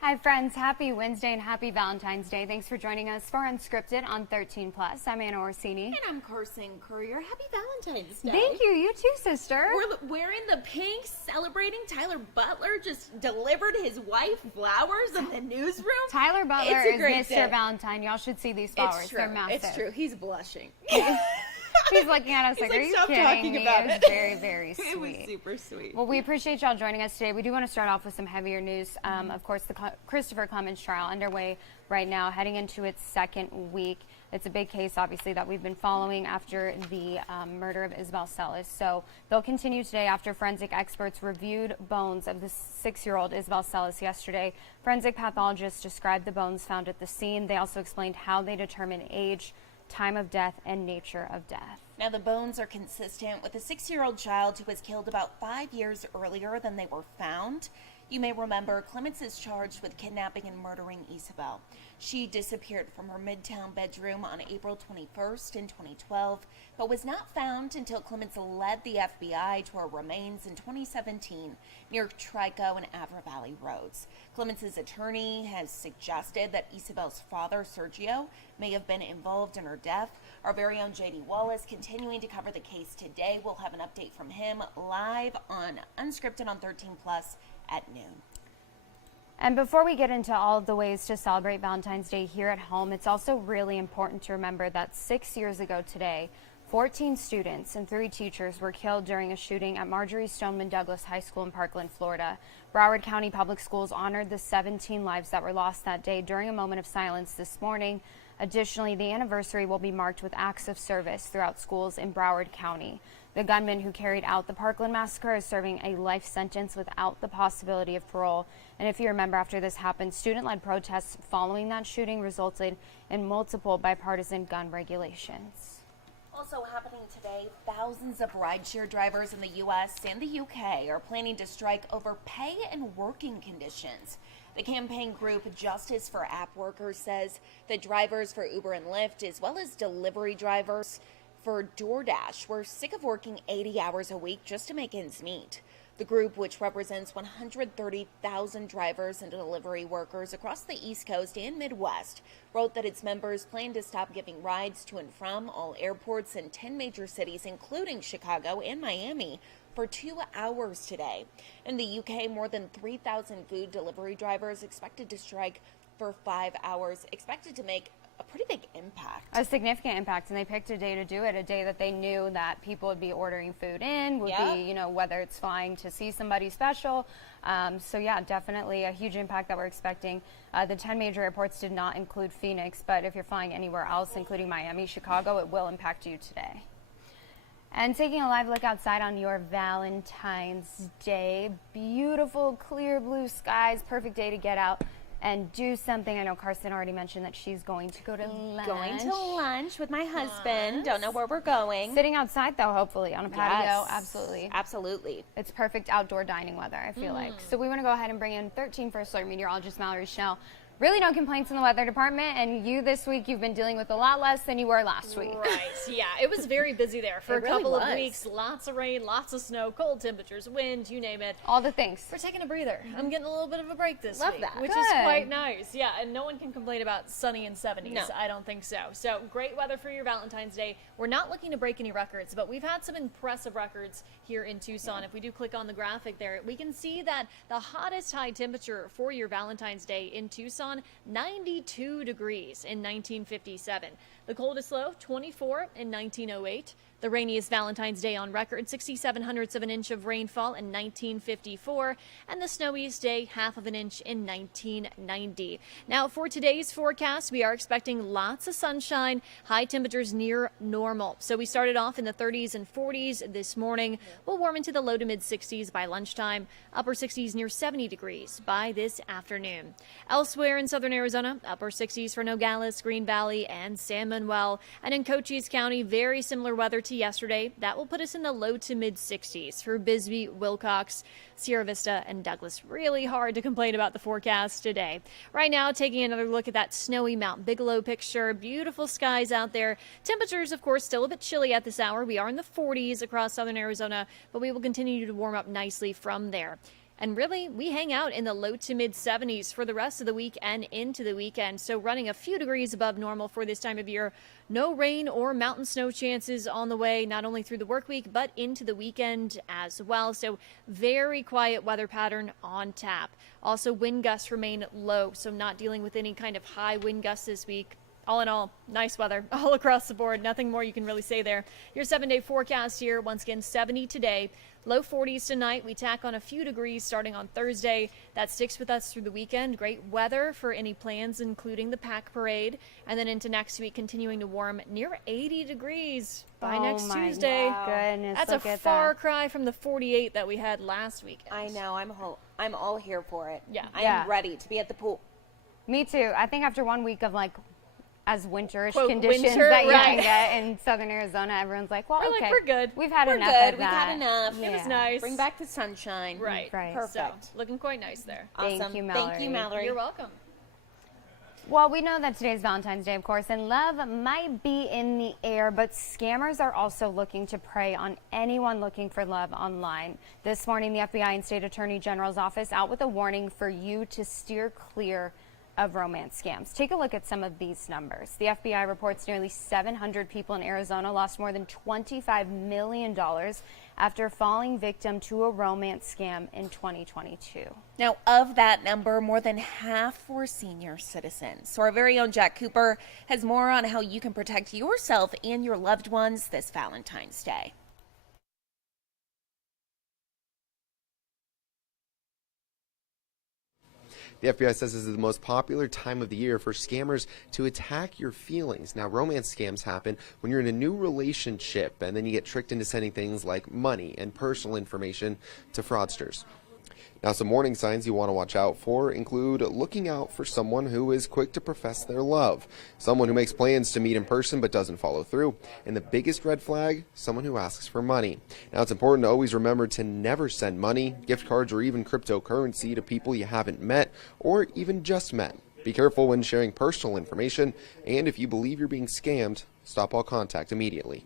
Hi friends, happy Wednesday and happy Valentine's Day. Thanks for joining us for Unscripted on 13 Plus. I'm Anna Orsini. And I'm Carson Courier. Happy Valentine's Day. Thank you, you too, sister. We're wearing the pink, celebrating Tyler Butler just delivered his wife flowers in the newsroom. Tyler Butler is Mr. Day. Valentine. Y'all should see these flowers. It's true. They're massive. It's true. He's blushing. He's looking at us like, are you stop kidding talking me? about It it. was very, very sweet. It was super sweet. Well, we appreciate y'all joining us today. We do want to start off with some heavier news. Of course, the Christopher Clemens trial underway right now, heading into its second week. It's a big case, obviously, that we've been following after the murder of Isabel Celis. So they'll continue today after forensic experts reviewed bones of the 6-year-old Isabel Celis yesterday. Forensic pathologists described the bones found at the scene. They also explained how they determine age, time of death, and nature of death. Now, the bones are consistent with a 6-year-old child who was killed about 5 years earlier than they were found. You may remember Clemens is charged with kidnapping and murdering Isabel. She disappeared from her Midtown bedroom on April 21st in 2012, but was not found until Clemens led the FBI to her remains in 2017 near Trico and Avra Valley roads. Clemens' attorney has suggested that Isabel's father, Sergio, may have been involved in her death. Our very own J.D. Wallace continuing to cover the case today. We'll have an update from him live on Unscripted on 13 Plus at noon. And before we get into all of the ways to celebrate Valentine's Day here at home, it's also really important to remember that 6 years ago today, 14 students and 3 teachers were killed during a shooting at Marjorie Stoneman Douglas High School in Parkland, Florida. Broward County Public Schools honored the 17 lives that were lost that day during a moment of silence this morning. Additionally, the anniversary will be marked with acts of service throughout schools in Broward County. The gunman who carried out the Parkland massacre is serving a life sentence without the possibility of parole. And if you remember, after this happened, student-led protests following that shooting resulted in multiple bipartisan gun regulations. Also happening today, thousands of rideshare drivers in the U.S. and the U.K. are planning to strike over pay and working conditions. The campaign group Justice for App Workers says that drivers for Uber and Lyft, as well as delivery drivers for DoorDash, were sick of working 80 hours a week just to make ends meet. The group, which represents 130,000 drivers and delivery workers across the East Coast and Midwest, wrote that its members plan to stop giving rides to and from all airports in 10 major cities, including Chicago and Miami, for 2 hours today. In the UK, more than 3,000 food delivery drivers expected to strike for 5 hours, expected to make a pretty big impact. A significant impact, and they picked a day to do it, a day that they knew that people would be ordering food in, would be, you know, whether it's flying to see somebody special. So yeah, definitely a huge impact that we're expecting. The 10 major airports did not include Phoenix, but if you're flying anywhere else, including Miami, Chicago, it will impact you today. And taking a live look outside on your Valentine's Day, beautiful clear blue skies, perfect day to get out and do something. I know Carson already mentioned that she's going to go to lunch. Going to lunch with my husband. Don't know where we're going. Sitting outside, though, hopefully, on a patio. Yes. Absolutely. Absolutely. It's perfect outdoor dining weather, I feel like. So we want to go ahead and bring in 13 First Alert meteorologist Mallory Schnell. Really no complaints in the weather department, and you this week, you've been dealing with a lot less than you were last week. Right, yeah, it was very busy there for It a really couple was. of weeks. Lots of rain, lots of snow, cold temperatures, wind, you name it. All the things. We're taking a breather. I'm getting a little bit of a break this Love week, that. which Good. is quite nice. Yeah, and no one can complain about sunny and 70s. No. I don't think so. So great weather for your Valentine's Day. We're not looking to break any records, but we've had some impressive records here in Tucson. If we do click on the graphic there, we can see that the hottest high temperature for your Valentine's Day in Tucson, 92 degrees in 1957. The coldest low, 24 in 1908. The rainiest Valentine's Day on record, 67/100ths of an inch of rainfall in 1954, and the snowiest day, 1/2 of an inch in 1990. Now for today's forecast, we are expecting lots of sunshine, high temperatures near normal. So we started off in the 30s and 40s this morning. We'll warm into the low to mid 60s by lunchtime, upper 60s near 70 degrees by this afternoon. Elsewhere in southern Arizona, upper 60s for Nogales, Green Valley, and San Manuel. And in Cochise County, very similar weather to yesterday. That will put us in the low to mid 60s for Bisbee, Wilcox, Sierra Vista, and Douglas. Really hard to complain about the forecast today. Right now, taking another look at that snowy Mount Bigelow picture. Beautiful skies out there. Temperatures, of course, still a bit chilly at this hour. We are in the 40s across southern Arizona, but we will continue to warm up nicely from there. And really, we hang out in the low to mid 70s for the rest of the week and into the weekend. So running a few degrees above normal for this time of year. No rain or mountain snow chances on the way, not only through the work week, but into the weekend as well. So very quiet weather pattern on tap. Also, wind gusts remain low, so not dealing with any kind of high wind gusts this week. All in all, nice weather all across the board. Nothing more you can really say there. Your 7-day forecast here, once again, 70 today. Low 40s tonight. We tack on a few degrees starting on Thursday. That sticks with us through the weekend. Great weather for any plans, including the Pack Parade. And then into next week, continuing to warm near 80 degrees by next Tuesday. Goodness, that's a far cry from the 48 that we had last weekend. I know. I'm all here for it. Yeah. I'm ready to be at the pool. Me too. I think after 1 week of like as winterish Quote, conditions winter, that you right. can get in southern Arizona, everyone's like, well, We're okay, like, we're good. We've had We're enough good. of We've that. had enough. It was nice. Bring back the sunshine. Right. Perfect. So, looking quite nice there. Awesome. Thank you, Mallory. Thank you, Mallory. You're welcome. Well, we know that today's Valentine's Day, of course, and love might be in the air, but scammers are also looking to prey on anyone looking for love online. This morning, the FBI and State Attorney General's office out with a warning for you to steer clear of romance scams. Take a look at some of these numbers. The FBI reports nearly 700 people in Arizona lost more than $25 million after falling victim to a romance scam in 2022. Now, of that number, more than half were senior citizens. So our very own Jack Cooper has more on how you can protect yourself and your loved ones this Valentine's Day. The FBI says this is the most popular time of the year for scammers to attack your feelings. Now, romance scams happen when you're in a new relationship and then you get tricked into sending things like money and personal information to fraudsters. Now, some warning signs you want to watch out for include looking out for someone who is quick to profess their love, someone who makes plans to meet in person but doesn't follow through, and the biggest red flag, someone who asks for money. Now, it's important to always remember to never send money, gift cards, or even cryptocurrency to people you haven't met or even just met. Be careful when sharing personal information, and if you believe you're being scammed, stop all contact immediately.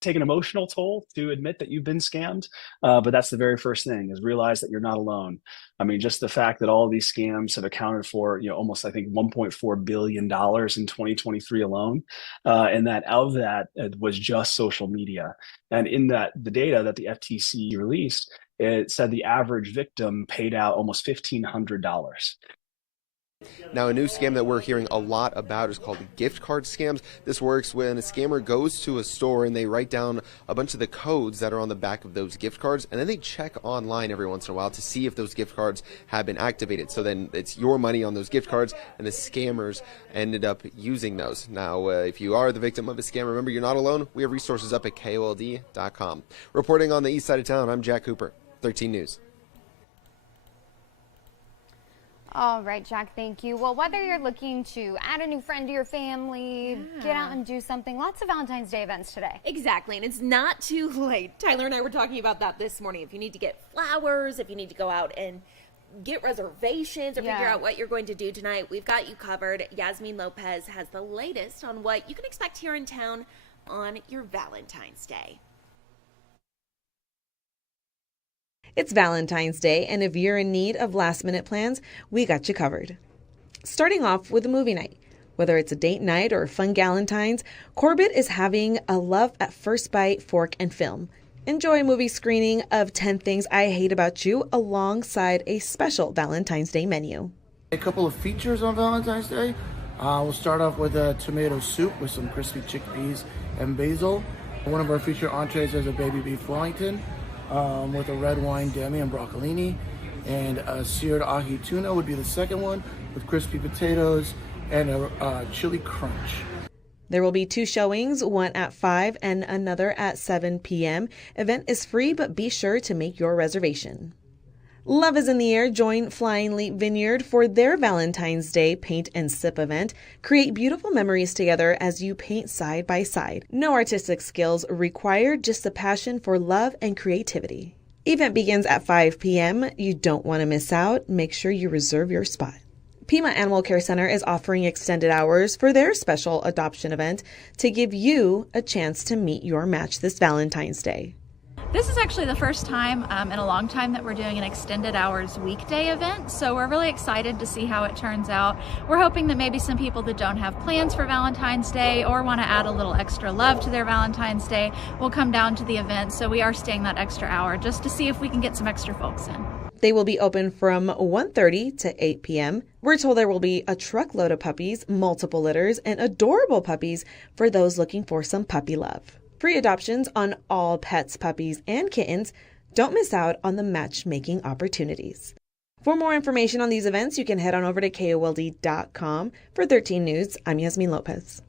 Take an emotional toll to admit that you've been scammed, but that's the very first thing, is realize that you're not alone. I mean, just the fact that all of these scams have accounted for, almost, I think, $1.4 billion in 2023 alone, and that out of that was just social media. And in that, the data that the FTC released, it said the average victim paid out almost $1,500. Now, a new scam that we're hearing a lot about is called gift card scams. This works when a scammer goes to a store and they write down a bunch of the codes that are on the back of those gift cards, and then they check online every once in a while to see if those gift cards have been activated. So then it's your money on those gift cards, and the scammers ended up using those. Now, if you are the victim of a scam, remember you're not alone. We have resources up at KOLD.com. Reporting on the east side of town, I'm Jack Cooper, 13 News. All right, Jack, thank you. Well, whether you're looking to add a new friend to your family, get out and do something, lots of Valentine's Day events today. Exactly, and it's not too late. Tyler and I were talking about that this morning. If you need to get flowers, if you need to go out and get reservations or figure out what you're going to do tonight, we've got you covered. Yasmin Lopez has the latest on what you can expect here in town on your Valentine's Day. It's Valentine's Day, and if you're in need of last-minute plans, we got you covered. Starting off with a movie night. Whether it's a date night or fun galentines, Corbett is having a love at first bite, fork, and film. Enjoy a movie screening of 10 Things I Hate About You alongside a special Valentine's Day menu. A couple of features on Valentine's Day. We'll start off with a tomato soup with some crispy chickpeas and basil. One of our featured entrees is a baby beef Wellington with a red wine demi and broccolini. And a seared ahi tuna would be the second one with crispy potatoes and a chili crunch. There will be 2 showings, one at 5 and another at 7 p.m. Event is free, but be sure to make your reservation. Love is in the air. Join Flying Leap Vineyard for their Valentine's Day Paint and Sip event. Create beautiful memories together as you paint side by side. No artistic skills required, just a passion for love and creativity. Event begins at 5 p.m. You don't want to miss out. Make sure you reserve your spot. Pima Animal Care Center is offering extended hours for their special adoption event to give you a chance to meet your match this Valentine's Day. This is actually the first time in a long time that we're doing an extended hours weekday event, so we're really excited to see how it turns out. We're hoping that maybe some people that don't have plans for Valentine's Day or want to add a little extra love to their Valentine's Day will come down to the event, so we are staying that extra hour just to see if we can get some extra folks in. They will be open from 1:30 to 8 p.m. We're told there will be a truckload of puppies, multiple litters, and adorable puppies for those looking for some puppy love. Free adoptions on all pets, puppies, and kittens. Don't miss out on the matchmaking opportunities. For more information on these events, you can head on over to KOLD.com. For 13 News, I'm Yasmin Lopez.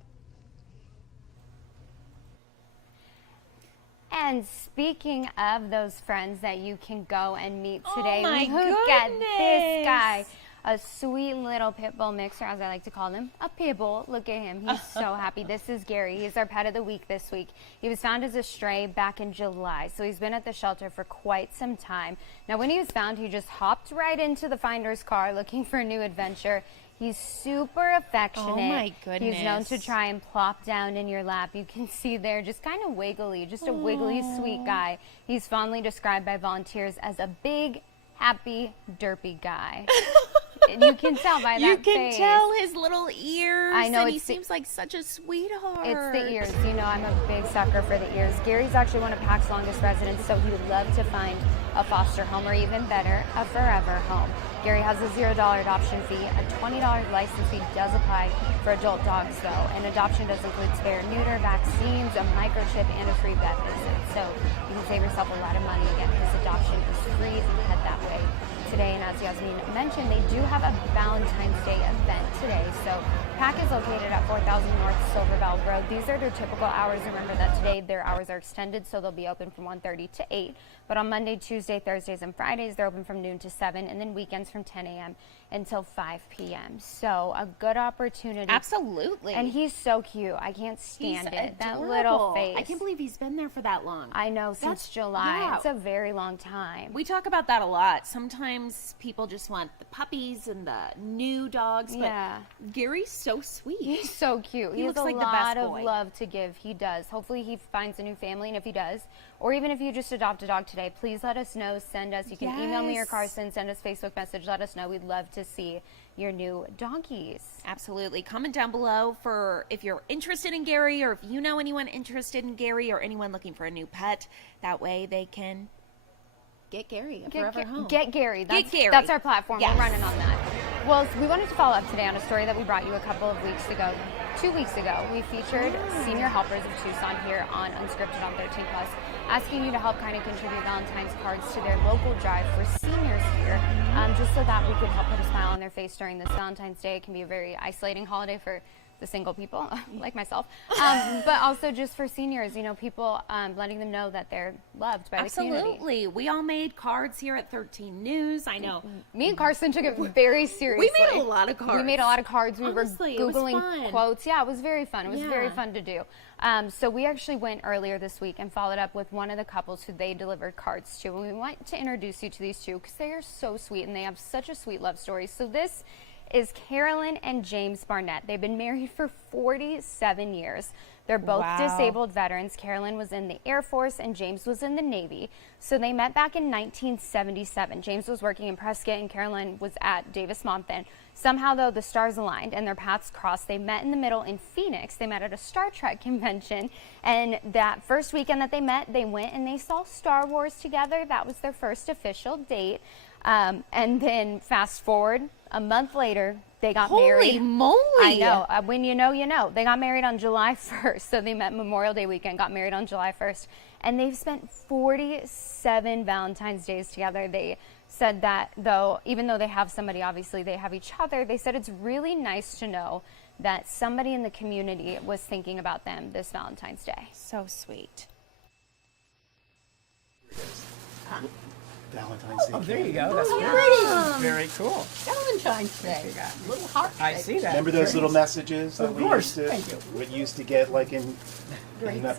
And speaking of those friends that you can go and meet today, Oh my look at this guy. goodness. A sweet little pit bull mixer, as I like to call him. A pit bull. Look at him. He's so happy. This is Gary. He's our pet of the week this week. He was found as a stray back in July, so he's been at the shelter for quite some time. Now, when he was found, he just hopped right into the finder's car looking for a new adventure. He's super affectionate. Oh my goodness. He's known to try and plop down in your lap. You can see there, just kind of wiggly, just a wiggly, sweet guy. He's fondly described by volunteers as a big, happy, derpy guy. You can tell by that You can face. tell his little ears. I know, and he it's the- seems like such a sweetheart. It's the ears. You know, I'm a big sucker for the ears. Gary's actually one of PAC's longest residents, so he would love to find a foster home, or even better, a forever home. Gary has a $0 adoption fee. A $20 license fee does apply for adult dogs, though. And adoption does include spare neuter, vaccines, a microchip, and a free vet visit. So you can save yourself a lot of money. Again, his adoption is free if you head that way today. And as Yasmin mentioned, they do have a Valentine's Day event today. So PAC is located at 4000 North Silverbell Road. These are their typical hours. Remember that today their hours are extended, so they'll be open from 1:30 to 8. But on Monday, Tuesday, Thursdays, and Fridays, they're open from noon to 7, and then weekends from 10 a.m. until 5 p.m. So a good opportunity. Absolutely. And he's so cute. I can't stand He's it. That adorable. little face. I can't believe he's been there for that long. I know, since That's- July. yeah. It's a very long time. We talk about that a lot. Sometimes people just want the puppies and the new dogs, but Yeah. Gary's so sweet. He's so cute. He has looks a like the best lot of boy. love to give. He does. Hopefully he finds a new family, and if he does, or even if you just adopt a dog today, please let us know. Send us. You can email me or Yes. Carson. Send us Facebook message. Let us know. We'd love to see your new doggies. Absolutely. Comment down below for if you're interested in Gary, or if you know anyone interested in Gary, or anyone looking for a new pet. That way they can get Gary a forever home. Get Gary. That's, Get Gary. That's our platform. Yes. We're running on that. Well, we wanted to follow up today on a story that we brought you a couple of weeks ago. 2 weeks ago, we featured senior helpers of Tucson here on Unscripted on 13 Plus, asking you to help kind of contribute Valentine's cards to their local drive for seniors here, just so that we could help put a smile on their face during this Valentine's Day. It can be a very isolating holiday for the single people, like myself, but also just for seniors, you know, people letting them know that they're loved by the community. Absolutely. We all made cards here at 13 News. I know. Me and Carson took it very seriously. We made a lot of cards. We made a lot of cards. We Honestly, were it was Googling fun. quotes. Yeah, it was very fun. It was very Yeah. fun to do. So we actually went earlier this week and followed up with one of the couples who they delivered cards to. And we want to introduce you to these two because they are so sweet and they have such a sweet love story. So this is Carolyn and James Barnett. They've been married for 47 years. They're both Wow. disabled veterans. Carolyn was in the Air Force and James was in the Navy. So they met back in 1977. James was working in Prescott and Carolyn was at Davis-Monthan. Somehow, though, the stars aligned and their paths crossed. They met in the middle in Phoenix. They met at a Star Trek convention. And that first weekend that they met, they went and they saw Star Wars together. That was their first official date. And then fast forward, a month later, they got married. Holy moly. I know. When you know, you know. They got married on July 1st. So they met Memorial Day weekend, got married on July 1st. And they've spent 47 Valentine's Days together. They said that, though, even though they have somebody, obviously they have each other, they said it's really nice to know that somebody in the community was thinking about them this Valentine's Day. So sweet. Valentine's Day. Oh, there you go. That's very cool. Valentine's Day. Little heart I see that. Remember those little messages that Of we course. used to, Thank you. we used to get like in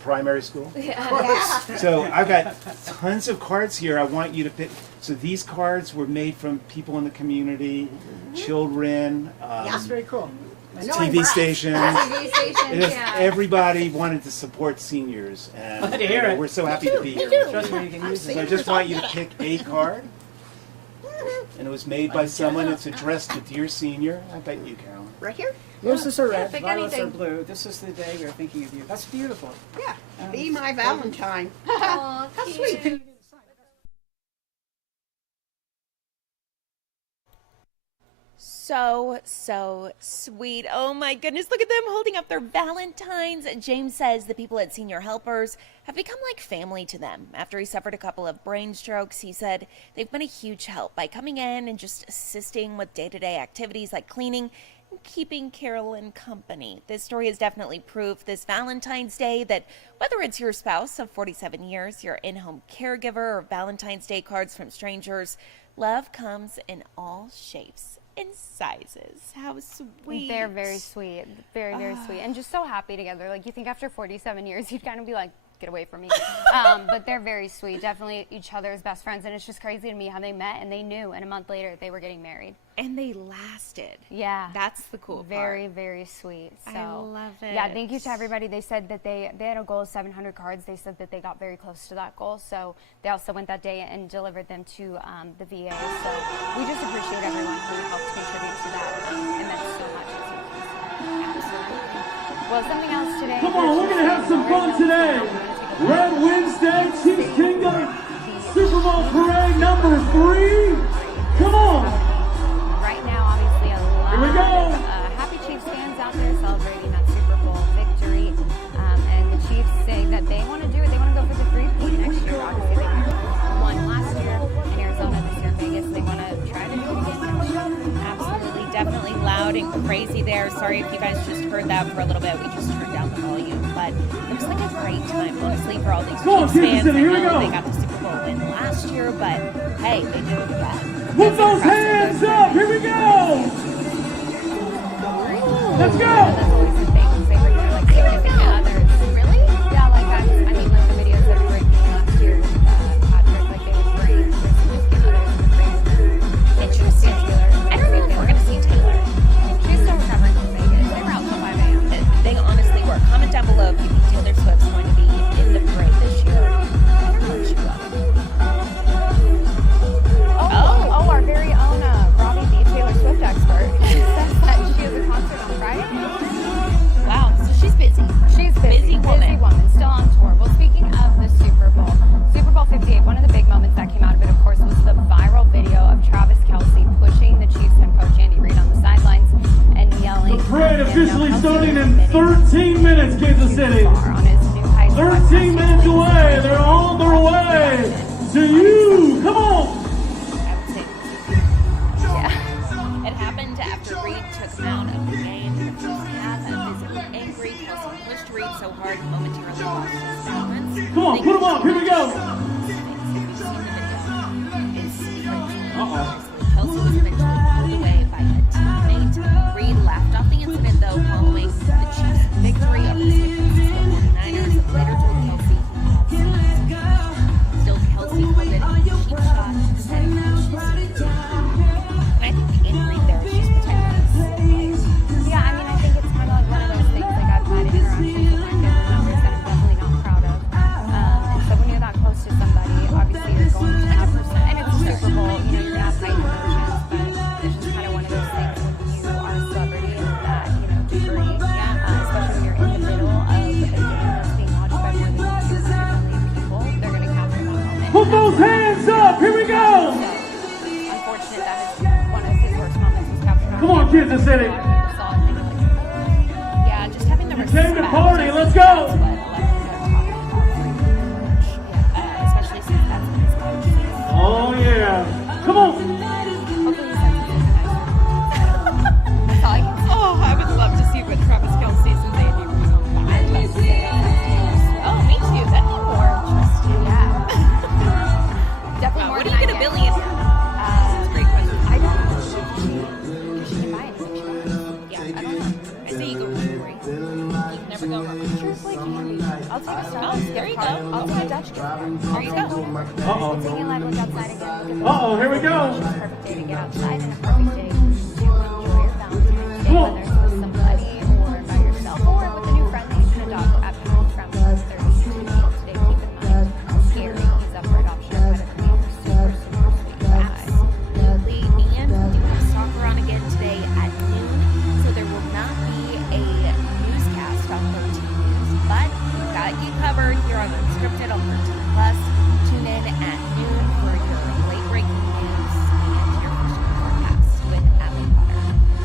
primary school? Yes. So I've got tons of cards here. I want you to pick. So these cards were made from people in the community, children. That's very cool. TV stations. TV stations, And yeah. everybody wanted to support seniors, and Glad to hear it. we're so happy to be here. Trust me, you can use So I it. just want you to pick a card, and it was made by someone. It's addressed to Dear Senior. I bet you, Carolyn. Right here? Roses are red, pick violets are anything. blue. This is the day we're thinking of you. That's beautiful. Yeah. Be my Valentine. Aw, How sweet. So sweet. Oh my goodness, look at them holding up their Valentines. James says the people at Senior Helpers have become like family to them. After he suffered a couple of brain strokes, he said they've been a huge help by coming in and just assisting with day-to-day activities like cleaning and keeping Carolyn company. This story is definitely proof this Valentine's Day that whether it's your spouse of 47 years, your in-home caregiver, or Valentine's Day cards from strangers, love comes in all shapes and sizes. How sweet. They're very sweet. Very, very sweet. And just so happy together. Like, you think after 47 years, you'd kind of be like, get away from me. But they're very sweet. Definitely each other's best friends. And it's just crazy to me how they met and they knew. And a month later, they were getting married. And they lasted. Yeah. That's the cool part. Very, very sweet. So, I love it. Yeah, thank you to everybody. They said that they had a goal of 700 cards. They said that they got very close to that goal. So they also went that day and delivered them to the VA. So we just appreciate everyone who helped contribute to that. It meant so much. Absolutely. Well, something else today. Come on, we're going to have some fun today. Red Wednesday, Chiefs Kingdom, Super Bowl Parade number 3. Come on. Right now, obviously, a lot Here we go. of happy Chiefs fans out there celebrating that Super Bowl victory. And the Chiefs saying that they want to do it. They want to go for the 3-peat next year. Obviously, they won last year in Arizona, this year in Vegas. They want to try to do it again next year. Absolutely, definitely loud and crazy there. Sorry if you guys just heard that for a little bit. We just turned down the volume, but it was like a great time, honestly, for all these Chiefs fans. I know they got the Super Bowl win last year, but hey, they did it again. Put those hands up. Here we go. Let's go. That's always the thing. They were either like significant others. Really? Yeah, like I mean, like the videos that were last year, Patrick, like they would bring their significant others to bring Interesting. Taylor. I don't know if we're going to see Taylor. She's still recovering from Vegas. They were out till 5 a.m. They honestly were. Comment down below if you think Taylor Swift's going to be in the parade this year. I don't know if she will. Oh, our very own Robbie, the Taylor Swift expert, says that she has a concert on Friday. Wow, so she's busy. She's busy. Busy woman. Still on tour. Well, speaking of the Super Bowl 58, one of the big moments that came out of it, of course, was the viral video of Travis Kelce pushing the Chiefs head coach Andy Reid on the sidelines and yelling. The parade officially starting in 13 minutes, Kansas City. On his new high school 13 minutes away. They're on their way to you. Come on. I would say. Yeah. It happened after Reid took him out of the game in the first half. Visibly angry, Kelce pushed Reid so hard he momentarily lost his balance. Come on, put them up. Here we go. Kelce was eventually pulled away by a teammate. Reid laughed off the incident, though, following the Chiefs' victory over the San Francisco 49ers, and later told Kelce he had still Kelce called it a cheap shot, said he pushes. And I think the Andy Reid there is just protecting his players. Yeah, I mean, I think it's kind of like one of those things. Like, I've had interactions with my family members that I'm definitely not proud of. And so when you're that close to somebody, obviously you're going to have, and it's a Super Bowl, you know, you're going to have heightened emotions, but it's just kind of one of those things when you are a celebrity of that, you know, degree, especially when you're in the middle of a game that's being watched by more than 200 million people, they're going to capture one moment. Put those hands up. Here we go. Unfortunate that is one of his worst moments was captured on Come on, camera. Kansas City. A lot of people saw it and they were like, Yeah, just having the respect. Came to party. Let's go. That's what a lot of people are talking about for coach. Especially since that's what his coach says. Oh, yeah. Come on. hopefully he sends something nice. That's all I can say. Oh, I would love to see what Travis Kelce and Andy Reid on the I'd love to say it. Oh, me too. That'd be more interesting. Yeah. Definitely more What do than you get I a billion? That's a great question. I don't know. She can buy anything she wants. Yeah, I don't know. I say you go for free. You can never go wrong. Truthfully, candy. I'll take a Starbucks Oh, there you gift card. go. I'll take a Dutch gift card. There you go. Uh-oh. Taking a live look outside again. Uh-oh, here we go. Perfect day to get outside and a perfect day